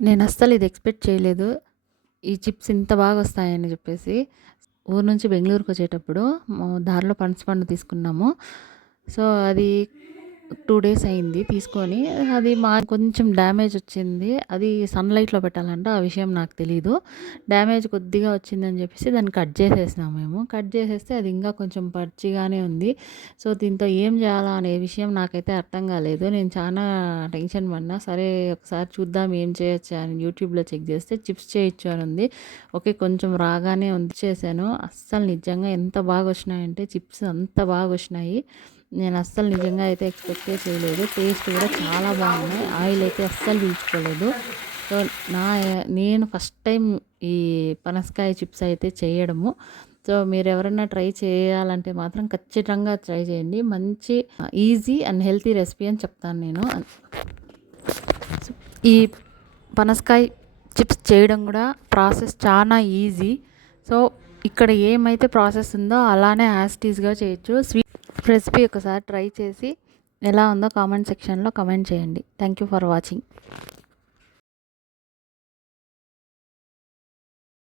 నేను అస్సలు ఇది ఎక్స్పెక్ట్ చేయలేదు. ఈ చిప్స్ ఇంత బాగా వస్తాయని చెప్పేసి. ఊరు నుంచి బెంగుళూరుకి వచ్చేటప్పుడు దారిలో పనసపండు తీసుకున్నాము. సో అది 2 డేస్ అయింది తీసుకొని. అది కొంచెం డ్యామేజ్ వచ్చింది. అది సన్‌లైట్‌లో పెట్టాలంట. ఆ విషయం నాకు తెలీదు. డ్యామేజ్ కొద్దిగా వచ్చిందని చెప్పేసి దాన్ని కట్ చేసేసినాం మేము. కట్ చేసేస్తే అది ఇంకా కొంచెం పచ్చిగానే ఉంది. సో దీంతో ఏం చేయాలా అనే విషయం నాకైతే అర్థం కాలేదు. నేను చాలా టెన్షన్ పడినా. సరే ఒకసారి చూద్దాం ఏం చేయొచ్చా అని యూట్యూబ్‌లో చెక్ చేస్తే చిప్స్ చేయొచ్చు అని ఉంది. ఓకే, కొంచెం రాగానే ఉంది చేశాను. అస్సలు నిజంగా ఎంత బాగా వచ్చినాయంటే చిప్స్ అంత బాగా వచ్చినాయి. నేను అస్సలు నిజంగా అయితే ఎక్స్పెక్టే చేయలేదు. టేస్ట్ కూడా చాలా బాగున్నాయి. ఆయిల్ అయితే అస్సలు పీల్చుకోలేదు. సో నేను ఫస్ట్ టైం ఈ పనసకాయ చిప్స్ అయితే చేయడము. సో మీరు ఎవరైనా ట్రై చేయాలంటే మాత్రం ఖచ్చితంగా ట్రై చేయండి. మంచి ఈజీ అండ్ హెల్తీ రెసిపీ అని చెప్తాను నేను. ఈ పనసకాయ చిప్స్ చేయడం కూడా ప్రాసెస్ చాలా ఈజీ. సో ఇక్కడ ఏమైతే ప్రాసెస్ ఉందో అలానే యాజ్ ఇట్ ఈస్‌గా చేయొచ్చు. రెసిపీ ఒకసారి ట్రై చేసి ఎలా ఉందో కామెంట్ సెక్షన్లో కామెంట్ చేయండి. Thank you for watching.